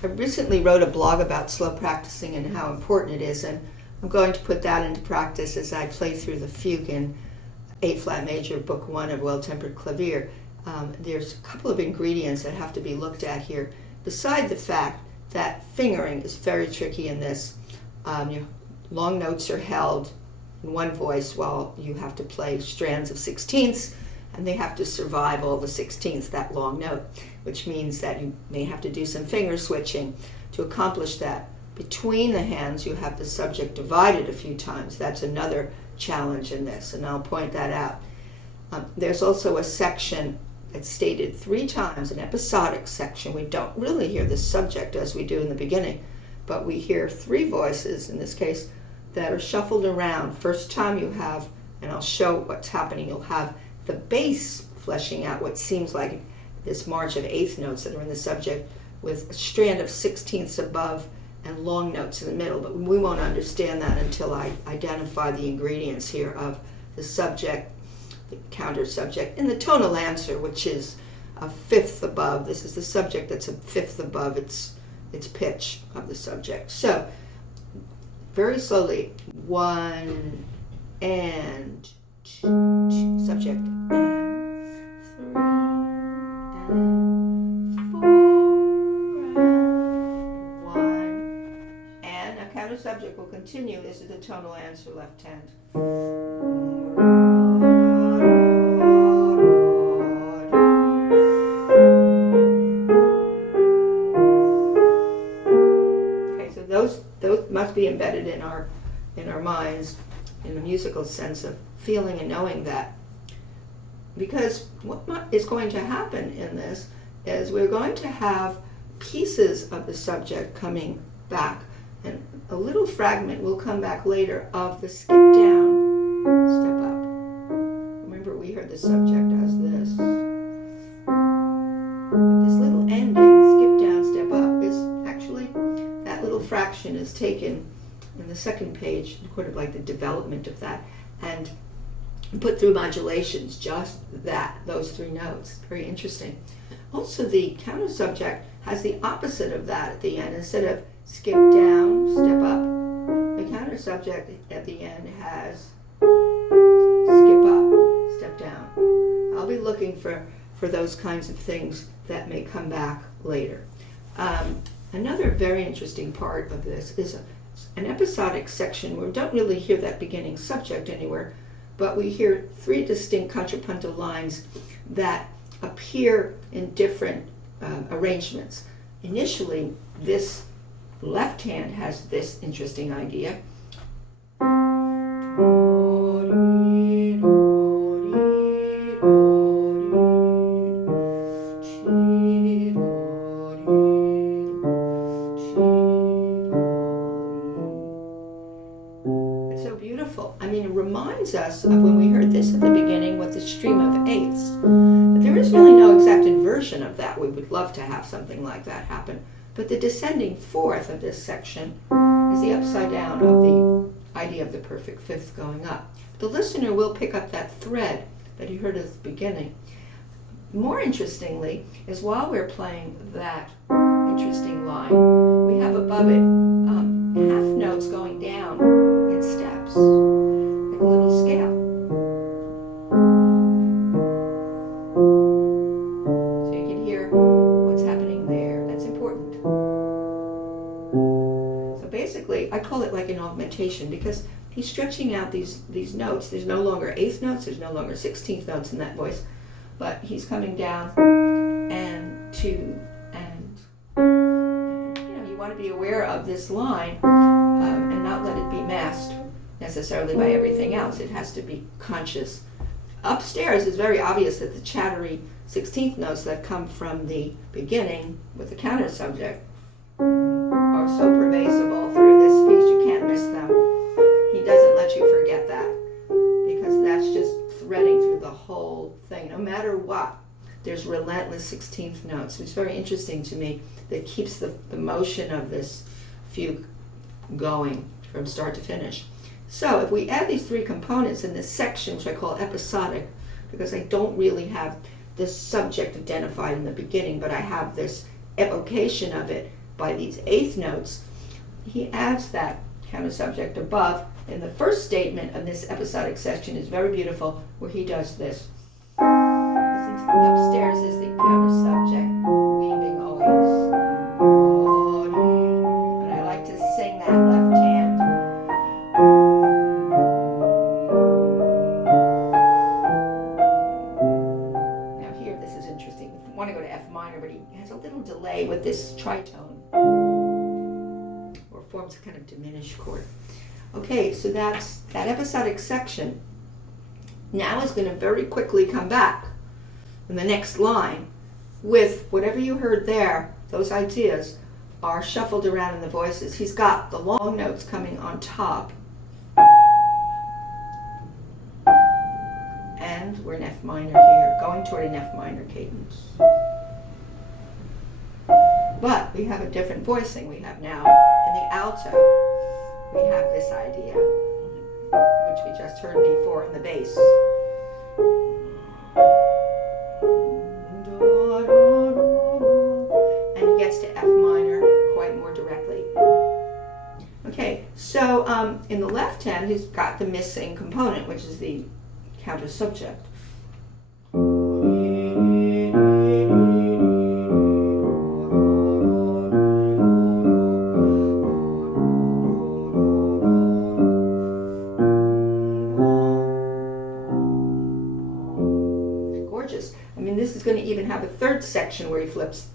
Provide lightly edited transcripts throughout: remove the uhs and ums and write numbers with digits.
I recently wrote a blog about slow practicing and how important it is, and I'm going to put that into practice as I play through the fugue in A-flat major, Book 1 of Well-Tempered Clavier. There's a couple of ingredients that have to be looked at here, beside the fact that fingering is very tricky in this. Long notes are held in one voice while you have to play strands of sixteenths, and they have to survive all the sixteenths, that long note, which means that you may have to do some finger switching to accomplish that. Between the hands, you have the subject divided a few times. That's another challenge in this, and I'll point that out. There's also a section that's stated 3 times, an episodic section. We don't really hear the subject as we do in the beginning, but we hear 3 voices, in this case, that are shuffled around. First time you have, and I'll show what's happening, you'll have the bass fleshing out what seems like this march of eighth notes that are in the subject with a strand of sixteenths above and long notes in the middle, but we won't understand that until I identify the ingredients here of the subject, the counter subject, and the tonal answer, which is a fifth above. This is the subject that's a fifth above its pitch of the subject. So, very slowly, 1 and 2, subject, and 3 and 4 and 1, and a counter subject will continue. This is the tonal answer, left hand. Okay, so those must be embedded in our minds in the musical sense of feeling and knowing that. Because what is going to happen in this is we're going to have pieces of the subject coming back, and a little fragment will come back later of the skip down, step up. Remember, we heard the subject as this. But this little ending, skip down, step up, is actually, that little fraction is taken in the second page, sort of like the development of that, and put through modulations, just those 3 notes. Very interesting. Also, the counter subject has the opposite of that at the end. Instead of skip down, step up, the counter subject at the end has skip up, step down. I'll be looking for those kinds of things that may come back later. Another very interesting part of this is an episodic section where we don't really hear that beginning subject anywhere, but we hear 3 distinct contrapuntal lines that appear in different arrangements. Initially, this left hand has this interesting idea. It's so beautiful. I mean, it reminds us of when we heard this at the beginning with the stream of eighths. There is really no exact inversion of that. We would love to have something like that happen. But the descending fourth of this section is the upside down of the idea of the perfect fifth going up. The listener will pick up that thread that he heard at the beginning. More interestingly is while we're playing that interesting line, we have above it half notes going down in steps, like a little scale. So you can hear what's happening there. That's important. So basically, I call it like an augmentation because he's stretching out these notes. There's no longer eighth notes, there's no longer 16th notes in that voice, but he's coming down and two and you want to be aware of this line and not let it be masked necessarily by everything else. It has to be conscious. Upstairs, it's very obvious that the chattery 16th notes that come from the beginning with the counter subject are so pervasive all through this piece, you can't miss them. He doesn't let you forget that because that's just threading through the whole thing. No matter what, there's relentless 16th notes. It's very interesting to me that keeps the motion of this fugue going from start to finish. So if we add these 3 components in this section, which I call episodic, because I don't really have this subject identified in the beginning, but I have this evocation of it by these eighth notes, he adds that counter subject above. And the first statement of this episodic section is very beautiful, where he does this. Upstairs is the counter subject, weaving always. And I like to sing that left hand. Now here, this is interesting. I want to go to F minor, but he has a little delay with this tritone, or forms a kind of diminished chord. Okay, so that's that episodic section. Now is going to very quickly come back in the next line with whatever you heard there. Those ideas are shuffled around in the voices. He's got the long notes coming on top, and we're in F minor here, going toward an F minor cadence. But we have a different voicing. We have now in the alto, we have this idea, which we just heard before in the bass. And he gets to F minor quite more directly. Okay, so in the left hand, he's got the missing component, which is the counter subject. This is going to even have a third section where he flips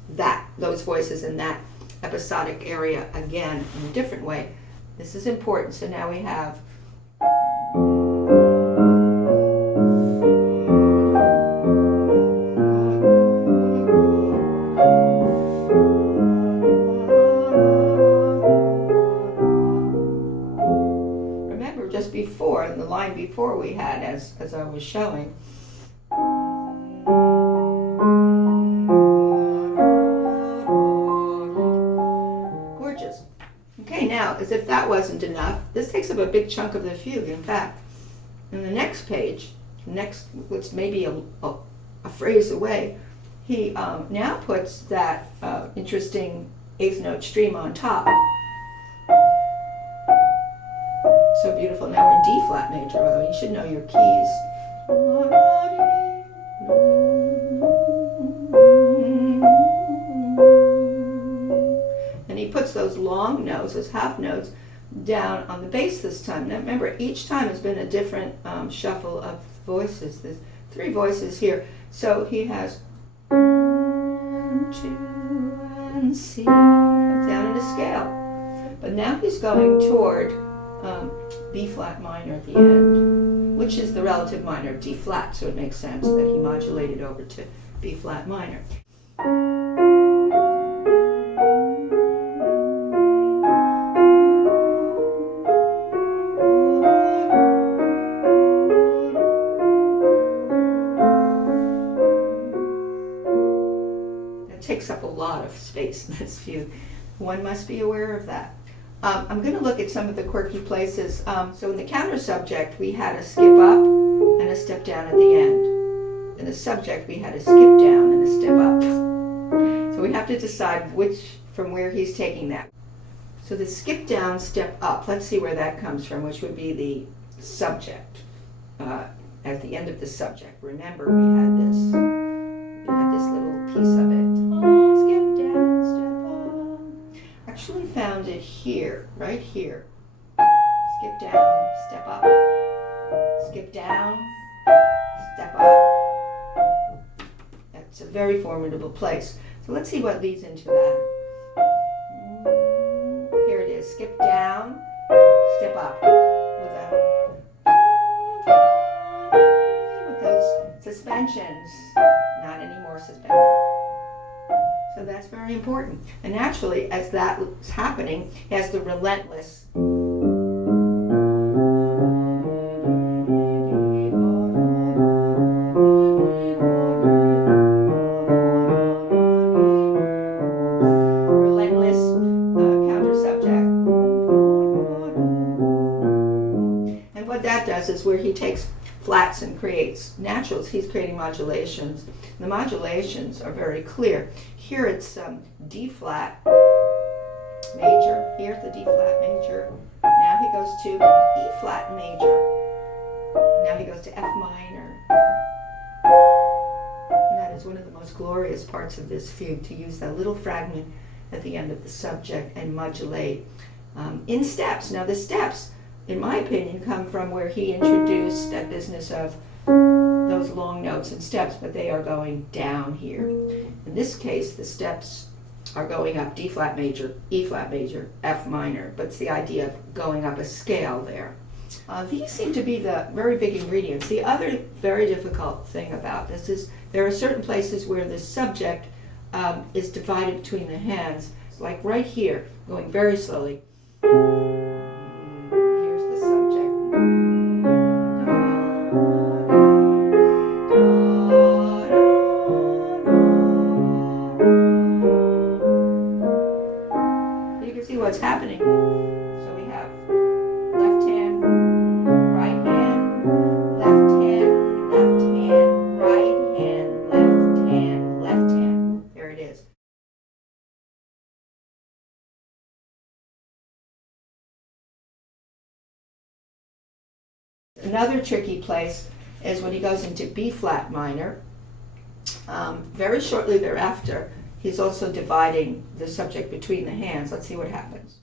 those voices in that episodic area again in a different way. This is important. So now we have remember just before, in the line before we had, as I was showing, as if that wasn't enough, this takes up a big chunk of the fugue. In fact, in the next page, what's maybe a phrase away, he now puts that interesting eighth note stream on top. So beautiful. Now we're in D flat major, although you should know your keys. And he puts those long notes, those half notes, down on the bass this time. Now remember, each time has been a different shuffle of voices. There's 3 voices here. So he has 1, 2, and C, down in a scale. But now he's going toward B flat minor at the end, which is the relative minor of D flat, so it makes sense that he modulated over to B flat minor. Takes up a lot of space in this fugue. One must be aware of that. I'm going to look at some of the quirky places. So in the counter subject, we had a skip up and a step down at the end. In the subject, we had a skip down and a step up. So we have to decide from where he's taking that. So the skip down, step up, let's see where that comes from, which would be the subject. At the end of the subject. Remember, we had this little piece of it. Skip down, step up. Actually found it here, right here. Skip down, step up. Skip down, step up. That's a very formidable place. So let's see what leads into that. Here it is. Skip down, step up. With those suspensions. Not anymore suspended. So that's very important. And naturally, as that is happening, he has the relentless. Counter subject. And what that does is where he takes flats and creates naturals, he's creating modulations. The modulations are very clear. Here it's D flat, major. Here's the D flat major. Now he goes to E flat major. Now he goes to F minor. And that is one of the most glorious parts of this fugue, to use that little fragment at the end of the subject and modulate in steps. Now the steps, in my opinion, come from where he introduced that business of those long notes and steps, but they are going down here. In this case, the steps are going up: D flat major, E flat major, F minor, but it's the idea of going up a scale there. These seem to be the very big ingredients. The other very difficult thing about this is there are certain places where the subject is divided between the hands, like right here, going very slowly. Here's the subject. You can see what's happening. So we have left hand, right hand, left hand, left hand, right hand, left hand, left hand. There it is. Another tricky place is when he goes into B flat minor. Very shortly thereafter, he's also dividing the subject between the hands. Let's see what happens.